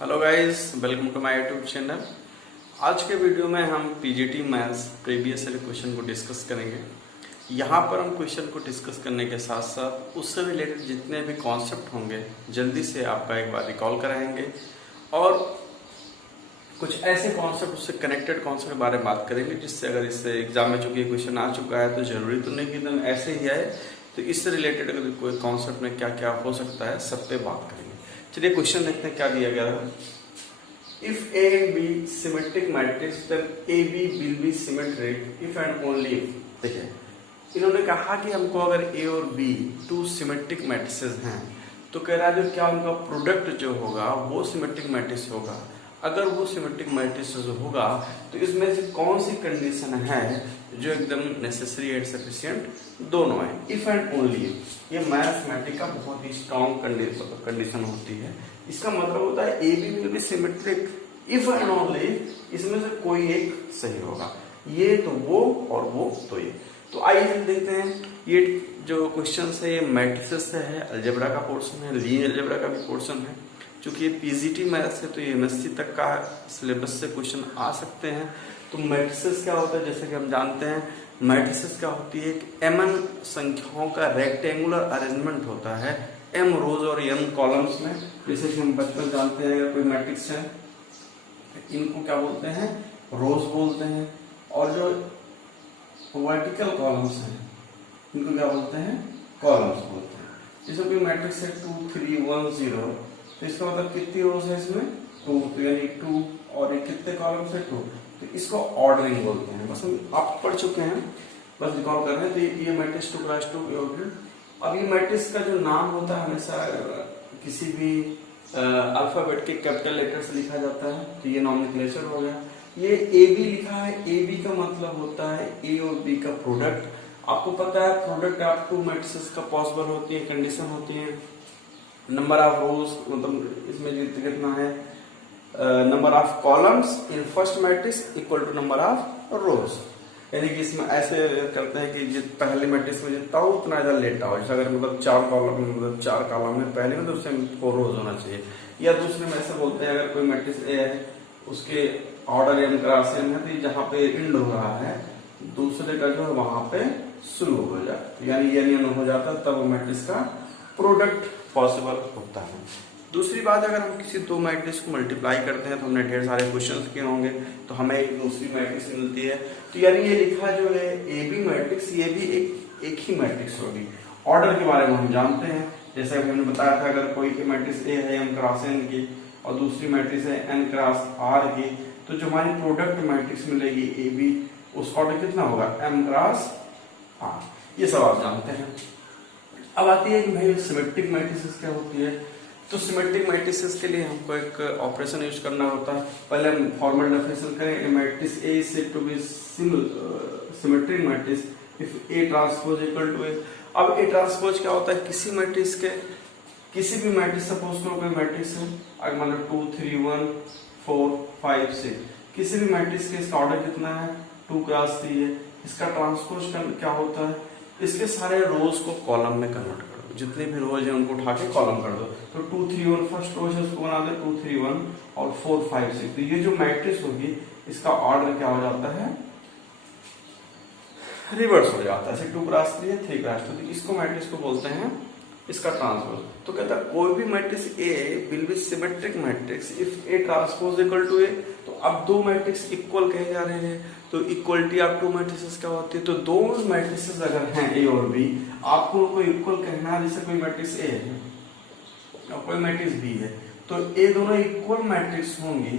Hello guys, welcome to my YouTube channel. आज के video में हम PGT maths previous year question को डिस्कस करेंगे। यहाँ पर हम क्वेश्चन को डिस्कस करने के साथ साथ उससे रिलेटेड जितने भी कॉन्सेप्ट होंगे जल्दी से आपका एक बार रिकॉल कराएंगे और कुछ ऐसे कॉन्सेप्ट उससे कनेक्टेड कॉन्सेप्ट के बारे में बात करेंगे जिससे अगर इससे एग्जाम में चूंकि क्वेश्चन आ चुका है तो जरूरी तो नहीं कि एकदम ऐसे ही आए, तो इससे रिलेटेड अगर कोई कॉन्सेप्ट में क्या क्या हो सकता है सब पे बात करेंगे। चलिए क्वेश्चन देखते हैं क्या दिया गया है। If A and B symmetric matrix then A B will be symmetric if and only if. देखिए इन्होंने कहा कि हमको अगर ए और बी टू सिमेट्रिक मैट्रिसेस हैं तो कह रहा है जो क्या उनका प्रोडक्ट जो होगा वो सिमेट्रिक मैट्रिक्स होगा। अगर वो सिमेट्रिक मैट्रिक्स होगा तो इसमें से कौन सी कंडीशन है जो एकदम नेसेसरी एंड सफिशिएंट दोनों है, इफ एंड ओनली इफ। ये मैथमेटिक्स का बहुत ही स्ट्रॉन्ग कंडीशन होती है। इसका मतलब होता है A B will be symmetric if and only, इसमें से कोई एक सही होगा, ये तो वो और वो तो ये। तो आइए हम देखते हैं ये जो क्वेश्चन है ये मैट्रिसेस से है, अलजेब्रा का पोर्शन है, लीनियर अलजेब्रा का भी पोर्शन है। क्योंकि ये पीजीटी मैथ्स है तो ये एमएससी तक का सिलेबस से क्वेश्चन आ सकते हैं। तो मैट्रिसेस क्या होता है, जैसे कि हम जानते हैं मैट्रिसेस क्या होती है, एक एमएन संख्याओं का रेक्टेंगुलर अरेंजमेंट होता है एम रोज और एम कॉलम्स में। जैसे कि हम बचपन जानते हैं अगर कोई मैट्रिक्स है इनको क्या बोलते हैं, रोज बोलते हैं, और जो वर्टिकल कॉलम्स हैं इनको क्या बोलते हैं, कॉलम्स बोलते हैं। जैसे कोई मैट्रिक्स है 2 3 1 0 तो इसका मतलब कितनी रोज है इसमें 2, तो यानी 2, और ये कितने कॉलम्स है 2, तो इसको ऑर्डरिंग बोलते हैं। बस हम आप पढ़ चुके हैं, बस रिकॉल कर रहे हैं। तो ये मैट्रिक्स 2 क्रॉस 2। अब ये मैट्रिक्स का जो नाम होता है हमेशा किसी भी अल्फाबेट के कैपिटल लेटर से लिखा जाता है, तो ये नॉमेनक्लेचर हो गया। ये ए बी लिखा है, ए बी का मतलब होता है ए और बी का प्रोडक्ट। आपको पता है प्रोडक्ट ऑफ टू मैट्रिसेस का पॉसिबल होती है, कंडीशन होती है नंबर ऑफ रोज, मतलब इसमें कितना है number of columns in first matrix equal to number of rows. यानी कि इसमें ऐसे करते हैं कि पहले मैट्रिक्स में जितना हो उतना इधर लेटा हो। जैसे अगर मतलब 4 कॉलम मतलब 4 कॉलम में पहले में तो उससे 4 रोज होना चाहिए। या दूसरे में ऐसे बोलते हैं अगर कोई मैट्रिक्स ए है उसके ऑर्डर एम क्रॉस एम है तो जहाँ पे एंड हो रहा है दूसरे का जो है वहां पे शुरू हो जाता, यानी एन हो जाता है, तब मैट्रिक्स का प्रोडक्ट पॉसिबल होता है। दूसरी बात, अगर हम किसी दो मैट्रिक्स को मल्टीप्लाई करते हैं तो हमने ढेर सारे क्वेश्चंस किए होंगे तो हमें एक दूसरी मैट्रिक्स मिलती है। तो यानी ये लिखा जो है ए बी मैट्रिक्स, ये भी एक ही मैट्रिक्स होगी। ऑर्डर के बारे में हम जानते हैं, जैसे हमने बताया था अगर कोई मैट्रिक्स ए है एम क्रॉस एन की और दूसरी मैट्रिक्स है एन क्रॉस आर की, तो जो हमारी प्रोडक्ट मैट्रिक्स मिलेगी ए बी उसका ऑर्डर कितना होगा एम क्रॉस आर। ये सब आप जानते हैं। अब आती है कि भाई सिमेट्रिक मैट्रिसेस क्या होती है। तो सिमेट्रिक मैट्रिसेस के लिए हमको एक ऑपरेशन यूज करना होता है। पहले हम फॉर्मल डेफिनेशन करें, matrix A is said to be symmetric matrix if A transpose equal to A. अब ए ट्रांसपोज क्या होता है, किसी मैट्रिक्स के किसी भी मैट्रिक्स, सपोज करो कोई मैट्रिक्स है अगर मतलब 2 3 1 4 5 6, किसी भी मैट्रिक्स के इसका ऑर्डर कितना है 2 क्रॉस 3 है। इसका ट्रांसपोज क्या होता है, इसके सारे रोज को कॉलम में कन्वर्ट कर दो, जितने भी रोज हैं उनको उठा के कॉलम कर दो। तो 2 3 1 फर्स्ट रोज है उसको बना दे 2 3 1 और 4 5 6। तो ये जो मैट्रिक्स होगी इसका ऑर्डर क्या हो जाता है, रिवर्स हो जाता है। 2 क्रॉस 3 है 3 क्रॉस 2, तो इसको मैट्रिक्स को बोलते हैं इसका ट्रांसपोज। तो कहता है कोई भी matrix A will be symmetric matrix if A transpose equal to A. तो अब दो मैट्रिक्स इक्वल कहे जा रहे हैं तो इक्वलिटी ऑफ टू मैट्रिसेस क्या होती है, तो दो मैट्रिसेस अगर हैं ए और बी, आपको कोई इक्वल कहना है। जैसे कोई मैट्रिक्स ए है और कोई मैट्रिक्स बी है, तो ये दोनों इक्वल मैट्रिक्स होंगी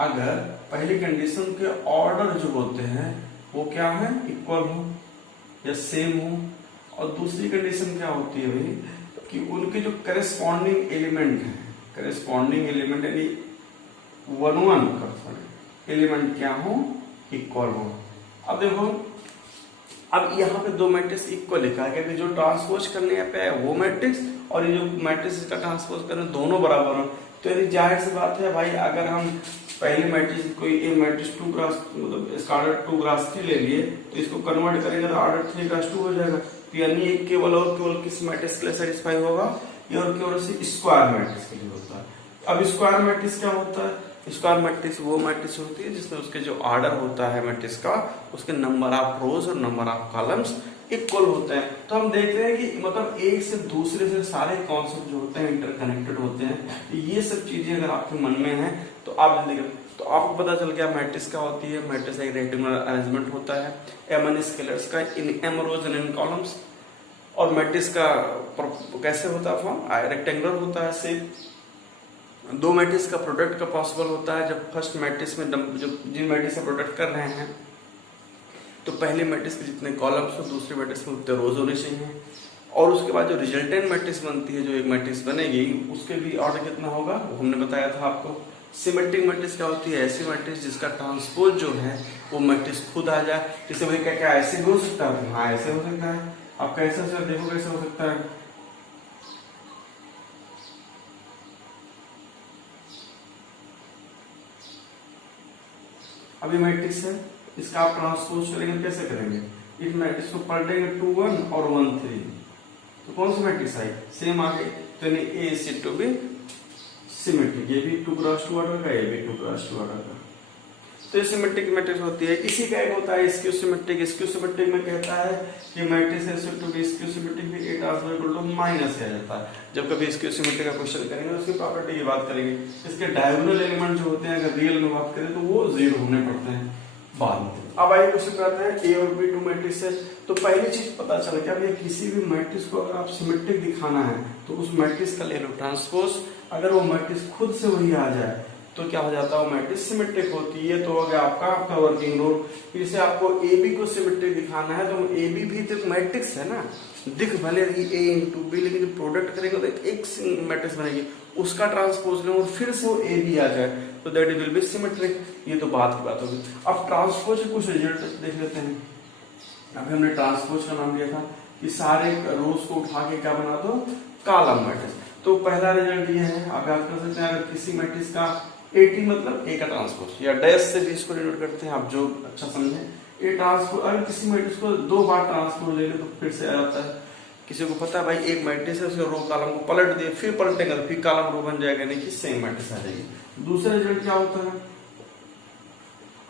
अगर पहली कंडीशन के ऑर्डर जो होते हैं वो क्या है, इक्वल हो या सेम हो। और दूसरी कंडीशन क्या होती है भाई कि उनके जो करेस्पॉन्डिंग एलिमेंट है, करेस्पॉन्डिंग एलिमेंट यानी 1 1 एलिमेंट क्या हो, इक्वल हो। अब देखो अब यहाँ पे दो मैट्रिक्स इक्वल लिखा है क्योंकि जो ट्रांसपोज करने पे है वो मैट्रिक्स और ये जो मैट्रिक्स का ट्रांसपोज करने दोनों बराबर हो। तो यदि जाहिर सी बात है भाई, अगर हम पहले मैट्रिक्स कोई ए मैट्रिक्स 2 क्रॉस मतलब इसका ऑर्डर 2 क्रॉस 3 ले लिए तो इसको कन्वर्ट करेंगे तो ऑर्डर 3 क्रॉस 2 हो जाएगा। तो यानी एक केवल और केवल किस मैट्रिक्स के लिए सेटिस्फाई होगा, ये और केवल स्क्वायर मैट्रिक्स के लिए होता है। अब स्क्वायर मैट्रिक्स क्या होता है? स्क्वायर मैट्रिक्स वो मैट्रिक्स होती है जिसमें उसके जो ऑर्डर होता है मैट्रिक्स का, उसके नंबर ऑफ रोज और नंबर ऑफ कॉलम्स इक्वल होते हैं। तो हम देख रहे हैं कि मतलब एक से दूसरे से सारे कॉन्सेप्ट जो होते हैं इंटरकनेक्टेड होते हैं। ये सब चीजें अगर आपके मन में है तो आप तो आपको पता चल गया मैट्रिक्स क्या होती है। मैट्रिक्स एक रेक्टेंगुलर अरेंजमेंट होता है m स्केलर्स का in m rows and n columns. और मैट्रिक्स का कैसे होता है फॉर्म? रेक्टेंगुलर होता है। से दो मैट्रिक्स का प्रोडक्ट का पॉसिबल होता है जब फर्स्ट मैट्रिक्स में जो जिन मैट्रिक्स का प्रोडक्ट कर रहे हैं तो पहले मैट्रिक्स के जितने कॉलम्स हो दूसरे मैट्रिक्स में उतने रोज होने चाहिए। और उसके बाद जो रिजल्टेंट मैट्रिक्स बनती है, जो एक मैट्रिक्स बनेगी, उसके भी ऑर्डर कितना होगा वो हमने बताया था आपको। सिमेट्रिक मैट्रिक्स क्या होती है? ऐसी मैट्रिक्स जिसका ट्रांसपोज जो है वो मैट्रिक्स खुद आ जाए। जैसे भाई क्या क्या ऐसे हो सकता है? हाँ ऐसे हो सकता है। आप कैसे सर देखो कैसे हो सकता है? अभी मैट्रिक्स है, इसका आप ट्रांसपोज करेंगे, कैसे करेंगे? इस मैट्रिक्स को पलटेंगे 2 1 और 1 3, तो कौन सी मैट्रिक्स आई? सेम आ गई। तो ए इज टू बी सिमेट्रिक। ये भी 2x2 ऑर्डर का, ये भी 2x2 ऑर्डर का। तो ये सिमेट्रिक मैट्रिक्स होती है। इसी का एक होता है स्क्यू सिमेट्रिक। स्क्यू सिमेट्रिक में कहता है कि matrix is to be skew symmetric भी A transpose equal to minus आ जाता है। जब कभी स्क्यू सिमेट्रिक का क्वेश्चन करेंगे उसकी प्रॉपर्टी की बात करेंगे। इसके डायगोनल एलिमेंट जो होते हैं अगर रियल में बात करें तो वो 0 होने पड़ते हैं बाद में। अब आइए क्वेश्चन करते हैं A और B 2 मैट्रिक्स है। तो पहली चीज पता चला कि अब किसी भी मैट्रिक्स को अगर आप सिमेट्रिक दिखाना है तो उस मैट्रिक्स का ले लो ट्रांसपोज। अगर वो मैट्रिक्स खुद से वही आ जाए तो क्या हो जाता है? वो मैट्रिक्स सिमेट्रिक होती है। तो हो गया आपका वर्किंग रूल। फिर से आपको ए बी को सिमेट्रिक दिखाना है तो ए बी भी तो मैट्रिक्स है ना, दिख भले रही A इंटू बी, लेकिन जब प्रोडक्ट करेंगे तो एक मैट्रिक्स बनेगी, उसका ट्रांसपोज लें और फिर से वो ए बी आ जाए तो दैट विल बी सिमेट्रिक। ये तो बात की बात होगी। अब ट्रांसपोज के कुछ रिजल्ट देख लेते हैं। अभी हमने ट्रांसपोज का नाम लिया था कि सारे रोज को उठा के क्या बना दो? Column matrix. तो पहला रिजल्ट ये है, आप याद कर सकते हैं अगर किसी मैट्रिक्स का A मतलब A का ट्रांसपोज, या डैश से भी इसको डिनोट करते हैं, आप जो अच्छा समझे। A ट्रांसपोज, अगर किसी मैट्रिक्स को 2 बार ट्रांसपोज ले ले तो फिर से आ जाता है। किसी को पता है भाई एक मैट्रिक्स है, उसके रो कॉलम को पलट दिए, फिर पलटेंगे तो फिर कॉलम रो बन जाएगा, नहीं कि सेम मैट्रिक्स आ जाएगी। दूसरा रिजल्ट क्या होता है?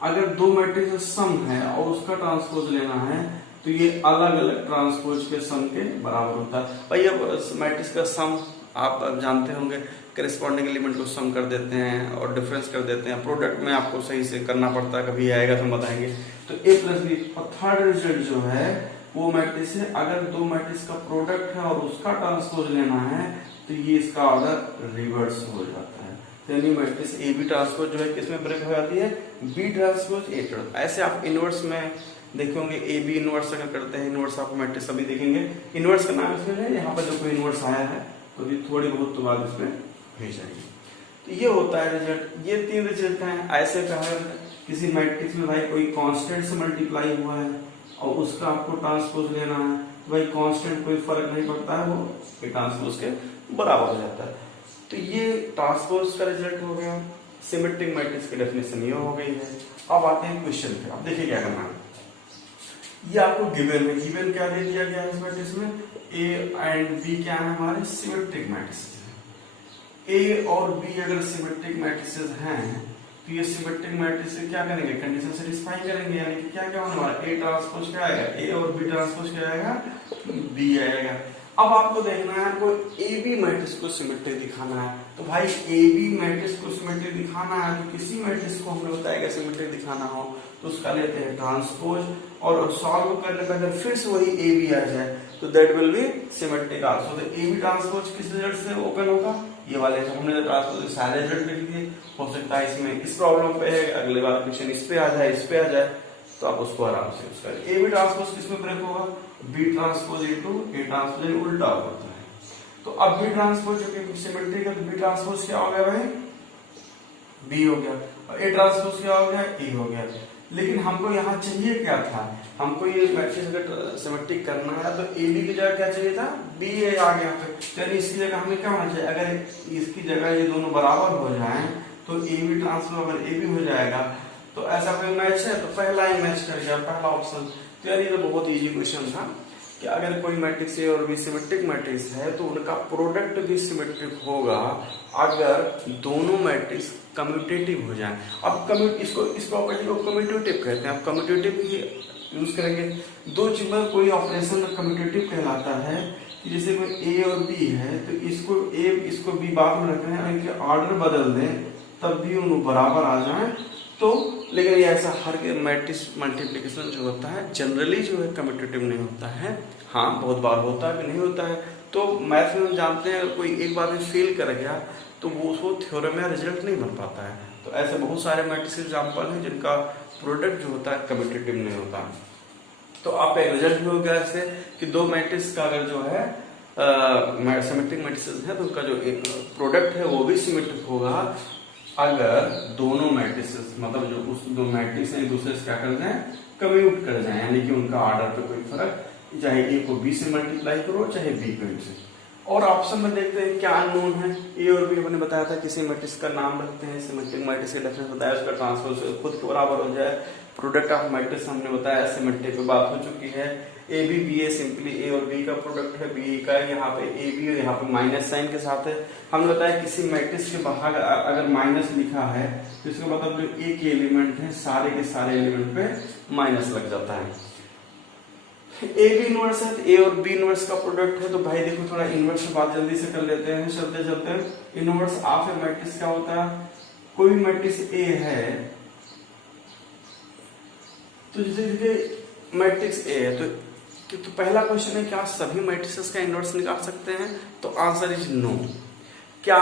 अगर 2 मैट्रिक्स सम है और उसका ट्रांसपोज लेना है तो ये अलग अलग ट्रांसपोज के सम के बराबर होता है। भाई अब मैट्रिक्स का सम आप जानते होंगे, करेस्पॉन्डिंग एलिमेंट को सम कर देते हैं और डिफरेंस कर देते हैं। प्रोडक्ट में आपको सही से करना पड़ता है, कभी आएगा तो हम बताएंगे। तो A प्लस बी। और थर्ड रिजल्ट जो है वो मैट्रिक्स है, अगर 2 मैट्रिक्स का प्रोडक्ट है और उसका ट्रांसपोज लेना है तो ये इसका ऑर्डर रिवर्स हो जाता है। यानी मैट्रिक्स ए बी ट्रांसपोज जो है किसमें ब्रेक हो जाती है? B transpose A transpose. ऐसे आप इनवर्स में देखेंगे, ए बी इनवर्स अगर करते हैं, इनवर्स आपको मैट्रिक्स अभी देखेंगे। इनवर्स का नाम इसमें है, यहाँ पर जो कोई इनवर्स आया है तो ये थोड़ी बहुत तो बात इसमें भेज जाएगी। तो ये होता है रिजल्ट। ये 3 रिजल्ट हैं। ऐसे कहा किसी मैट्रिक्स में भाई कोई कांस्टेंट से मल्टीप्लाई हुआ है और उसका आपको ट्रांसपोज लेना है, भाई कांस्टेंट कोई फर्क नहीं पड़ता है, वो ट्रांसपोज के बराबर हो जाता है। तो ये ट्रांसपोज का रिजल्ट हो गया। सिमेट्रिक मैट्रिक्स की डेफिनेशन ये हो गई है। अब आते हैं क्वेश्चन पे। अब देखिए क्या करना है। ये आपको गिवन है। गिवन क्या दे दिया गया है इस मैट्रिक्स में? A एंड B क्या है? हमारे सिमेट्रिक मैट्रिक्स। A और B अगर सिमेट्रिक मैट्रिसेस हैं तो ये सिमेट्रिक मैट्रिक्स से क्या करेंगे? कंडीशन सेटिस्फाई करेंगे। यानी कि क्या क्या होने वाला है? A ट्रांसपोज क्या आएगा? A और B ट्रांसपोज क्या आएगा? B आएगा। अब आपको देखना है, आपको A B मैट्रिक्स को सिमेट्रिक दिखाना है। तो भाई A B मैट्रिक्स को सिमेट्रिक दिखाना है तो किसी मैट्रिक्स को हमने बताया कि सिमेट्रिक दिखाना हो तो उसका लेते हैं ट्रांसपोज, और सॉल्व करने पर अगर फिर से वही A B आ जाए तो that will be symmetric also. तो A B ट्रांसपोज किस रिजल्ट से ओपन होगा? ये वाले से हमने ट्रांसपोज सारे रिजल्ट लिख दिए। हो सकता है इसमें इस प्रॉब्लम पे है, अगले बार क्वेश्चन इस पे आ जाए, इस पे आ जाए, तो आप उसको आराम से यूज करें। A B ट्रांसपोज किसमें ब्रेक होगा? B transpose into A transpose उल्टा होता है। तो अब B ट्रांसपोज जो कि सिमेट्रिक है तो B ट्रांसपोज क्या हो गया भाई? B हो गया। और A ट्रांसपोज क्या हो गया? A हो गया। लेकिन हमको यहाँ चाहिए क्या था? हमको ये मैट्रिक्स अगर सिमेट्रिक करना है तो ए बी की जगह क्या चाहिए था? बी ए आ गया। तो इसकी जगह हमें क्या होना चाहिए? अगर इसकी जगह ये दोनों बराबर हो जाएं तो ए बी ट्रांसपोज अगर ए बी हो जाएगा तो ऐसा कोई मैच है तो पहला ही मैच कर गया, पहला ऑप्शन। तो यार ये तो बहुत इजी क्वेश्चन था। कि अगर कोई मैट्रिक्स ए और बी सिमेट्रिक मैट्रिक्स है तो उनका प्रोडक्ट भी सिमेट्रिक होगा अगर दोनों मैट्रिक्स कम्यूटेटिव हो जाए। अब इसको इस प्रॉपर्टी को कम्यूटेटिव कहते हैं। अब कम्यूटेटिव ही यूज करेंगे। दो चीज में कोई ऑपरेशन कम्यूटेटिव कहलाता है कि जैसे कोई ए और बी है तो इसको बी बाद में रख रहे हैं, इनके ऑर्डर बदल दें तब भी उन बराबर आ जाए तो, लेकिन ये ऐसा हर मैट्रिक्स मल्टीप्लिकेशन जो होता है जनरली जो है कम्यूटेटिव नहीं होता है। हाँ, बहुत बार होता है कि नहीं होता है। तो मैथ में हम जानते हैं अगर कोई एक बार में फेल कर गया तो वो उसको थ्योरम में रिजल्ट नहीं बन पाता है। तो ऐसे बहुत सारे मैट्रिक्स एग्जाम्पल हैं जिनका प्रोडक्ट जो होता है कम्यूटेटिव नहीं होता। तो आप एक रिजल्ट भी हो गया ऐसे कि दो मैट्रिक्स का अगर जो है सिमेट्रिक मैट्रिक्स है तो उनका जो प्रोडक्ट है वो भी सिमेट्रिक होगा अगर दोनों मैट्रिक्स मतलब जो उस दो मैट्रिक्स एक दूसरे से क्या कर जाए, कम्यूट कर जाए, यानी कि उनका ऑर्डर पे कोई फर्क, चाहे ए को बी से मल्टीप्लाई करो चाहे बी को ए से। और ऑप्शन में देखते हैं क्या अननोन है। ए और बी हमने बताया था किसी मैट्रिक्स का नाम रखते हैं, सिमेट्रिक मैट्रिक्स का डिफरेंस बताया, उसका ट्रांसपोज खुद के बराबर हो जाए। प्रोडक्ट ऑफ मैट्रिक्स हमने बताया, सिमेट्रिक पे बात हो चुकी है। A B B A simply A और बी का प्रोडक्ट है, बी का यहाँ पे ए बी और यहाँ पे माइनस साइन के साथ है। हमने बताया किसी मैट्रिक्स के बाहर अगर माइनस लिखा है तो इसका मतलब जो ए के एलिमेंट है सारे के सारे एलिमेंट पे माइनस लग जाता है। ए बी इनवर्स है तो ए और बी इनवर्स का प्रोडक्ट है। तो भाई देखो थोड़ा इनवर्स की बात जल्दी से कर लेते हैं चलते चलते। इनवर्स ऑफ ए मैट्रिक्स क्या होता है, कोई मैट्रिक्स ए है तो जैसे मैट्रिक्स ए है तो पहला क्वेश्चन है क्या सभी मैट्रिसेस का इनवर्स निकाल सकते हैं, तो आंसर इज नो। क्या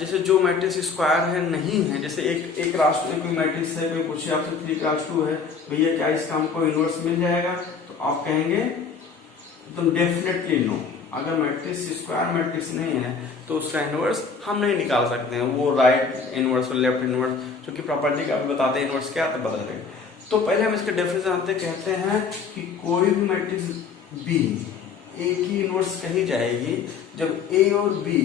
जैसे जो मैट्रिक्स स्क्वायर है नहीं है, जैसे एक राष्ट्र में कोई मैट्रिक्स है, कोई पूछे आपसे 3x2 है, भैया क्या इसका हमको इनवर्स मिल जाएगा, तो आप कहेंगे एकदम डेफिनेटली नो। अगर मैट्रिक्स स्क्वायर मैट्रिक्स नहीं है तो उसका इनवर्स हम नहीं निकाल सकते हैं। वो राइट इनवर्स और लेफ्ट इनवर्स जो कि प्रॉपर्टी का भी बताते हैं इनवर्स क्या है बता रहे। तो पहले हम इसका डेफिनेशन जानते कहते हैं कि कोई भी मैट्रिक्स बी ए की इनवर्स कही जाएगी जब ए और बी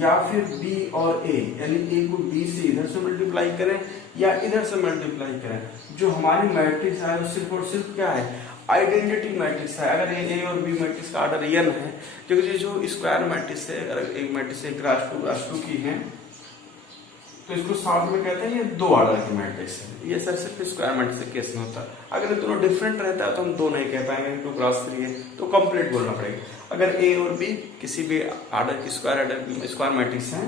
या फिर बी और ए, यानी ए को बी से इधर से मल्टीप्लाई करें या इधर से मल्टीप्लाई करें, जो हमारी मैट्रिक्स है वो सिर्फ और सिर्फ क्या है, आइडेंटिटी मैट्रिक्स है। अगर ए और बी मैट्रिक्स का ऑर्डर n है, क्योंकि जो स्क्वायर मैट्रिक्स है, अगर एक मैट्रिक्स एक राष्ट्र की है तो इसको साथ में कहते हैं ये दो ऑर्डर की मैट्रिक्स है। ये सर सिर्फ स्क्वायर मैट्रिक्स के केस में होता है। अगर ये दोनों डिफरेंट रहता है तो हम दो नहीं कह पाएंगे, 2 क्रॉस 3 है तो कंप्लीट बोलना पड़ेगा। अगर ए और बी किसी भी ऑर्डर की स्क्वायर मैट्रिक्स हैं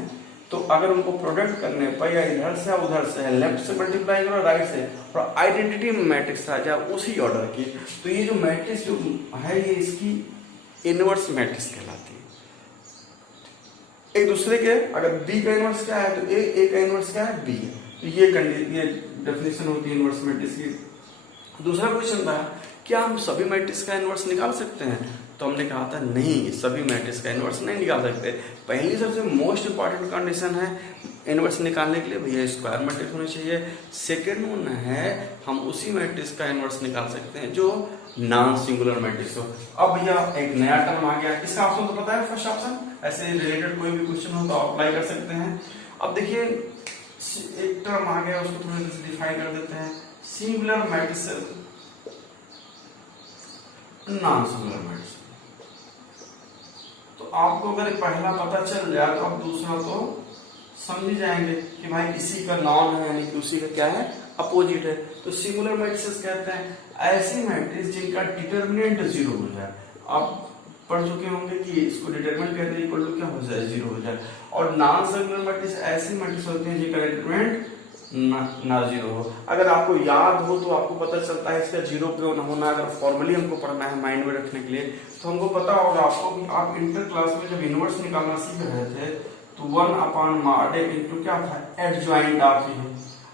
तो अगर उनको प्रोडक्ट करने पर या इधर से या उधर से लेफ्ट से मल्टीप्लाई करो राइट से और आइडेंटिटी मैट्रिक्स आ जाए उसी ऑर्डर की, तो ये जो मैट्रिक्स जो है ये इसकी इनवर्स मैट्रिक्स कहलाती है। एक दूसरे के अगर बी का इनवर्स क्या है तो ए का इनवर्स क्या है, बी है। तो ये डेफिनेशन होती है इनवर्स मैट्रिक्स की। दूसरा क्वेश्चन था क्या हम सभी मैट्रिक्स का इनवर्स निकाल सकते हैं, तो हमने कहा था नहीं, सभी मैट्रिक्स का इनवर्स नहीं निकाल सकते। पहली सबसे मोस्ट इंपॉर्टेंट कंडीशन है इनवर्स निकालने के लिए भैया स्क्वायर मैट्रिक्स होनी चाहिए। सेकेंड वन है हम उसी मैट्रिक्स का इनवर्स निकाल सकते हैं जो नॉन सिंगुलर मैट्रिक्स हो। अब भैया एक नया टर्म आ गया, इसका ऑप्शन तो पता है फर्स्ट ऑप्शन, ऐसे रिलेटेड कोई भी क्वेश्चन हो तो अप्लाई कर सकते हैं। अब देखिए एक टर्म आ गया, उसको थोड़ा सा डिफाइन कर देते हैं, singular matrix non singular matrix. तो आपको अगर पहला पता चल जाए तो आप दूसरा तो समझ जाएंगे कि भाई इसी का नॉन है यानी कि उसी का क्या है, अपोजिट है। तो सिंगुलर मैट्रिक्स कहते हैं ऐसी मैट्रिक्स जिनका डिटरमिनेंट 0 हो जाए। आप पढ़ चुके होंगे कि इसको डिटरमिनेंट कहते हैं इक्वल टू क्या हो जाए, 0 हो जाए। और नॉन सिंगुलर मैट्रिक्स ऐसी मैट्रिक्स होती है जिनका डिटरमिनेंट ना 0 हो। अगर आपको याद हो तो आपको पता चलता है इसका 0 क्यों ना होना। अगर फॉर्मली हमको पढ़ना है माइंड में रखने के लिए तो हमको पता होगा आपको कि आप इंटर क्लास में जब इनवर्स निकालना सीख रहे थे तो 1/mod इनटू क्या था, एडजॉइंट आप ही।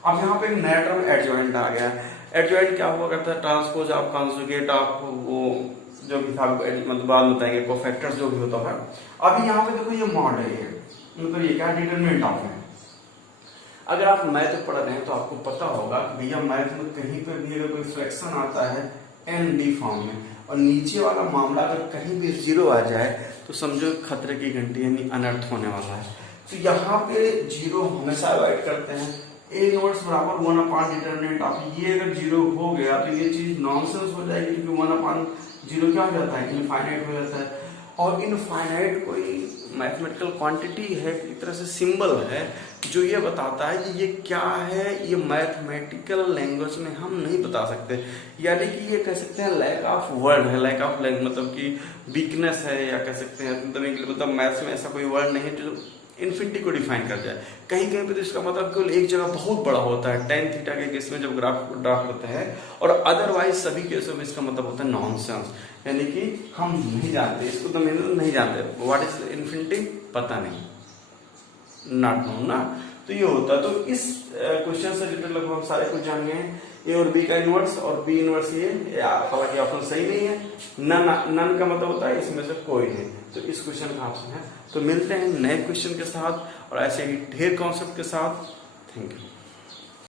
अब यहाँ पे एक नया टर्म एडजॉइंट आ गया। एडजॉइंट क्या हुआ करता है, ट्रांसपोज ऑफ कॉन्जुगेट ऑफ वो जो भी था मतलब बाद में बताएंगे कोफैक्टर्स जो भी होता है। अभी यहाँ पे देखो ये मॉड है, ये मतलब ये क्या डिटरमिनेंट ऑफ है। अगर आप मैथ पढ़ रहे हैं तो आपको पता होगा कि भैया मैथ में कहीं पर भी अगर कोई फ्रैक्शन आता है ND फॉर्म में और नीचे वाला मामला अगर कहीं भी 0 आ जाए तो समझो खतरे की घंटी यानी अनर्थ होने वाला है। तो यहाँ पे 0 हमेशा अवॉइड करते हैं। ए इनवर्स बराबर 1/डिटरमिनेंट ऑफ, ये अगर 0 हो गया तो ये चीज नॉनसेंस हो जाएगी क्योंकि 1/0 जीरो क्या हो जाता है, इनफाइनाइट हो जाता है। और इनफाइनाइट कोई मैथमेटिकल क्वांटिटी है, एक तरह से सिंबल है जो ये बताता है कि ये क्या है, ये मैथमेटिकल लैंग्वेज में हम नहीं बता सकते। यानी कि ये कह सकते हैं लैक ऑफ वर्ड है, लैक ऑफ लैंग्वेज मतलब कि वीकनेस है, या कह सकते हैं मतलब मैथ्स में ऐसा कोई वर्ड नहीं है जो इन्फिनिटी को डिफाइन कर जाए। कहीं कहीं पे तो इसका मतलब केवल एक जगह बहुत बड़ा होता है, tan थीटा के केस में जब ग्राफ ड्रा करते हैं, और अदरवाइज सभी केसों में इसका मतलब होता है नॉनसेंस, यानी कि हम नहीं जानते इसको, तो मैंने नहीं जानते व्हाट इज इन्फिनिटी, पता नहीं, नॉट नोन ना। तो ये होता है। तो इस क्वेश्चन से रिलेटेड लगभग हम सारे कुछ जान गए हैं। ए और बी का इनवर्स और बी इनवर्स ये, हालांकि ऑप्शन सही नहीं है, नन का मतलब होता है इसमें से कोई नहीं, तो इस क्वेश्चन का ऑप्शन है। तो मिलते हैं नए क्वेश्चन के साथ और ऐसे ही ढेर कॉन्सेप्ट के साथ। Thank you.